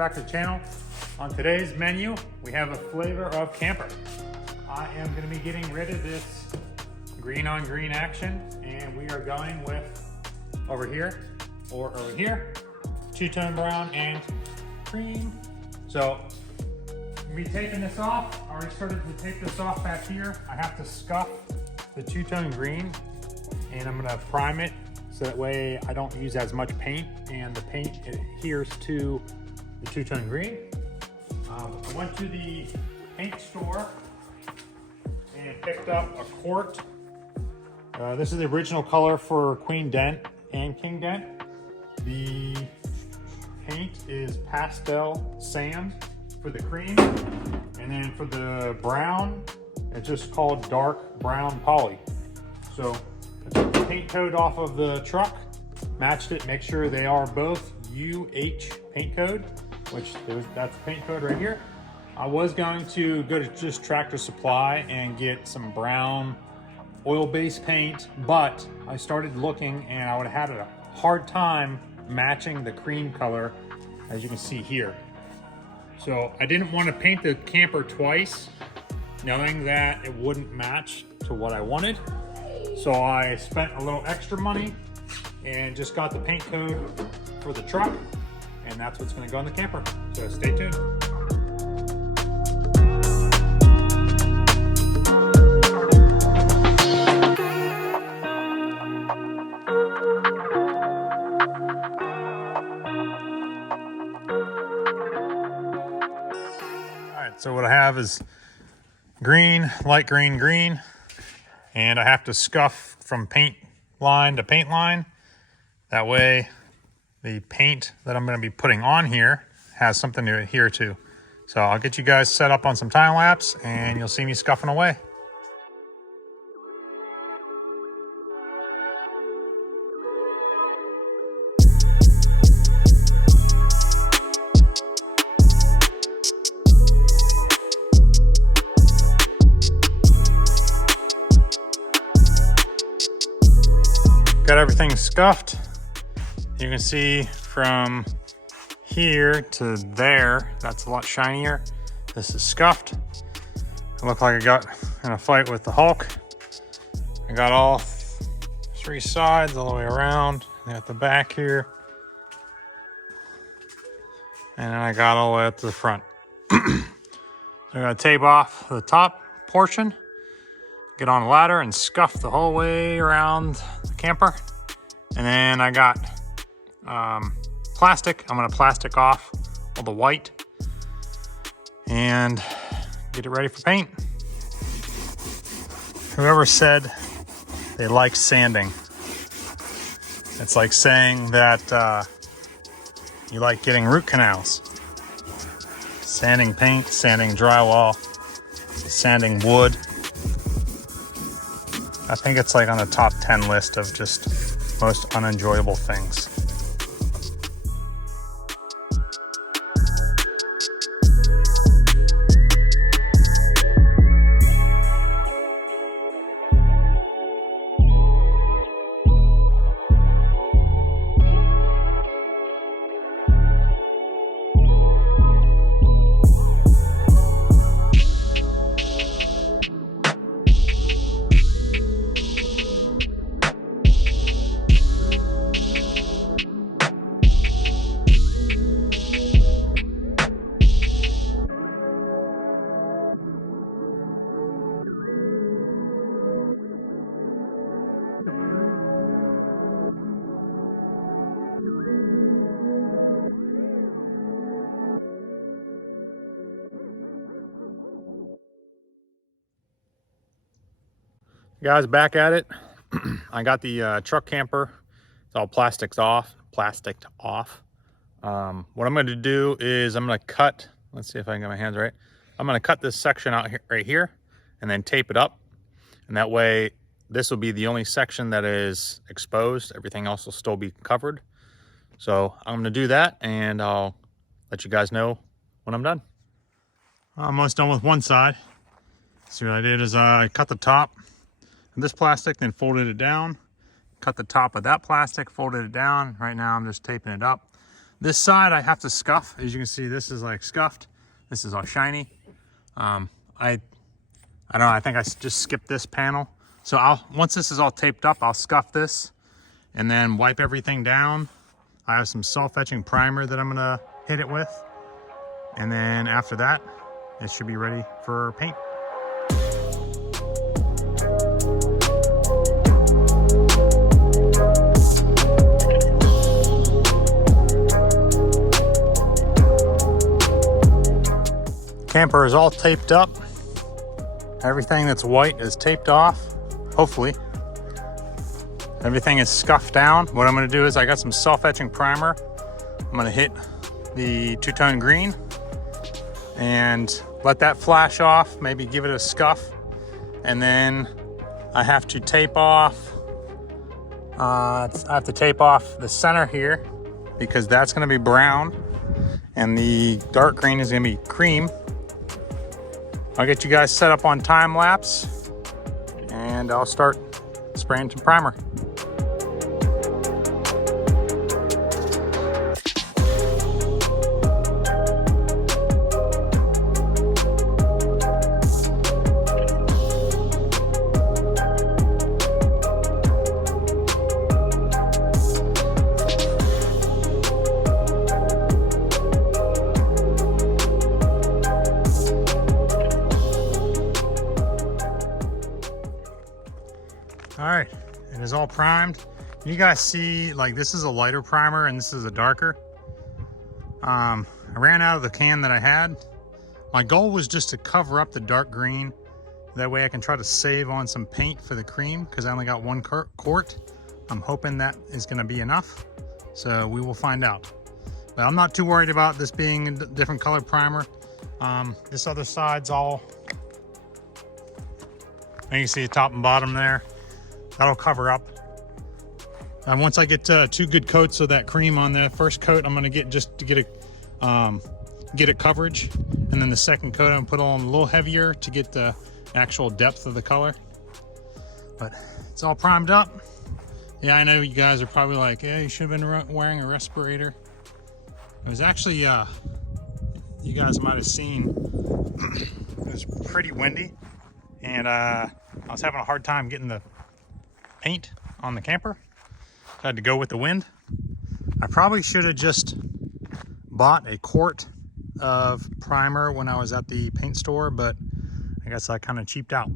back to the channel. On today's menu, we have a flavor of camper. I am going to be getting rid of this green on green action, and we are going with over here, two-tone brown and cream. So me taking this off, I already started to take this off back here. I have to scuff the two-tone green, and I'm gonna prime it so that way I don't use as much paint and the paint adheres to the two-tone green. I went to the paint store and picked up a quart. This is the original color for Queen Dent and King Dent. The paint is pastel sand for the cream, and then for the brown, it's just called dark brown poly. So I took the paint code off of the truck, matched it, make sure they are both UH paint code, which that's the paint code right here. I was going to go to just Tractor Supply and get some brown oil-based paint, but I started looking and I would have had a hard time matching the cream color, as you can see here. So I didn't want to paint the camper twice, knowing that it wouldn't match to what I wanted. So I spent a little extra money and just got the paint code for the truck, and that's what's going to go in the camper. So stay tuned. So what I have is green, light green, green, and I have to scuff from paint line to paint line. That way the paint that I'm going to be putting on here has something to adhere to. So I'll get you guys set up on some time lapse and you'll see me scuffing away. Got everything scuffed. You can see from here to there, that's a lot shinier. This is scuffed. It looked like I got in a fight with the Hulk. I got all three sides all the way around. I got the back here. And then I got all the way up to the front. So I'm gonna tape off the top portion, get on a ladder and scuff the whole way around the camper. And then I got plastic. I'm gonna plastic off all the white and get it ready for paint. Whoever said they like sanding, it's like saying that you like getting root canals. Sanding paint, sanding drywall, sanding wood. I think it's like on the top 10 list of just most unenjoyable things. Guys, back at it. I got the truck camper. It's all plasticed off. What I'm going to do is I'm going to cut, let's see if I can get my hands right. I'm going to cut this section out here, right here, and then tape it up. And that way, this will be the only section that is exposed. Everything else will still be covered. So I'm going to do that, and I'll let you guys know when I'm done. I'm almost done with one side. So what I did is I cut the top of this plastic, then folded it down, cut the top of that plastic, folded it down. Right now I'm just taping it up. This side I have to scuff. As you can see, this is like scuffed. This is all shiny. I don't know, I think I just skipped this panel. So once this is all taped up, I'll scuff this and then wipe everything down. I have some self-etching primer that I'm gonna hit it with. And then after that, it should be ready for paint. Camper is all taped up. Everything that's white is taped off, hopefully. Everything is scuffed down. What I'm gonna do is I got some self-etching primer. I'm gonna hit the two-tone green and let that flash off, maybe give it a scuff. And then I have to tape off, I have to tape off the center here because that's gonna be brown and the dark green is gonna be cream. I'll get you guys set up on time lapse and I'll start spraying some primer. All right, it is all primed. You guys see, like, this is a lighter primer and this is a darker. I ran out of the can that I had. My goal was just to cover up the dark green. That way I can try to save on some paint for the cream because I only got one quart. I'm hoping that is gonna be enough. So we will find out. But I'm not too worried about this being a different color primer. This other side's all, and you can see the top and bottom there. That'll cover up. And once I get 2 good coats of that cream on the first coat, I'm gonna get just to get it coverage. And then the second coat, I'm gonna put on a little heavier to get the actual depth of the color. But it's all primed up. Yeah, I know you guys are probably like, yeah, you should have been wearing a respirator. It was actually, you guys might have seen, it was pretty windy. And I was having a hard time getting the paint on the camper. I had to go with the wind. I probably should have just bought a quart of primer when I was at the paint store, but I guess I kind of cheaped out.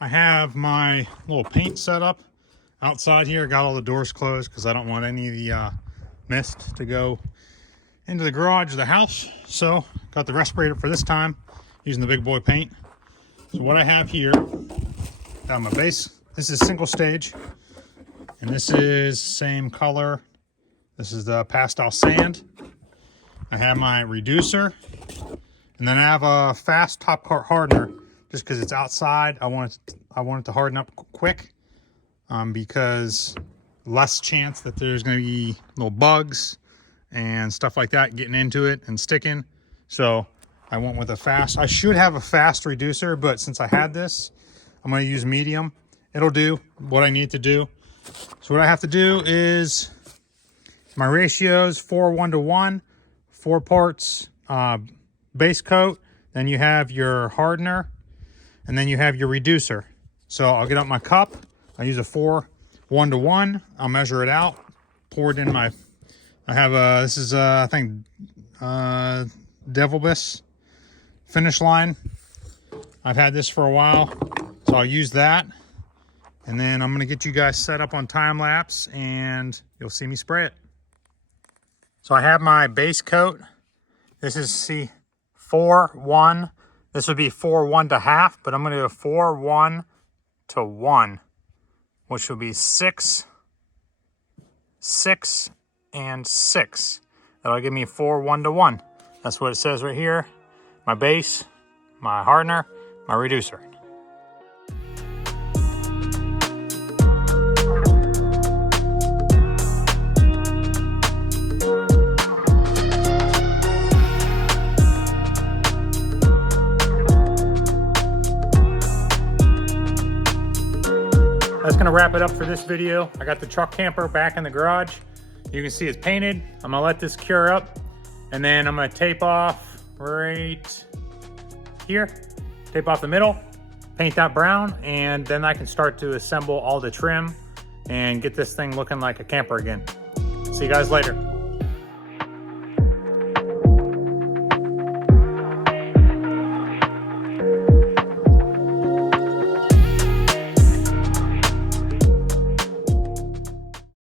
I have my little paint set up outside here. Got all the doors closed because I don't want any of the mist to go into the garage or the house. So got the respirator for this time, using the big boy paint. So what I have here, got my base. This is single stage, and this is same color. This is the pastel sand. I have my reducer, and then I have a fast top coat hardener. Just because it's outside, I want it to harden up quick, because less chance that there's going to be little bugs and stuff like that getting into it and sticking. So I went with a fast. I should have a fast reducer, but since I had this, I'm going to use medium. It'll do what I need to do. So what I have to do is, my ratio is 4:1:1, 4 parts base coat, then you have your hardener, and then you have your reducer. So I'll get up my cup. I use a 4:1:1. I'll measure it out, pour it in my, I have a, this is I think Devil Biss finish line. I've had this for a while, so I'll use that. And then I'm gonna get you guys set up on time lapse and you'll see me spray it. So I have my base coat. This is, see, 4:1. This would be 4:1.5, but I'm gonna do a 4:1:1, which will be 6, 6, and 6. That'll give me 4:1:1. That's what it says right here. My base, my hardener, my reducer. That's gonna wrap it up for this video. I got the truck camper back in the garage. You can see it's painted. I'm gonna let this cure up, and then I'm gonna tape off right here, tape off the middle, paint that brown, and then I can start to assemble all the trim and get this thing looking like a camper again. See you guys later.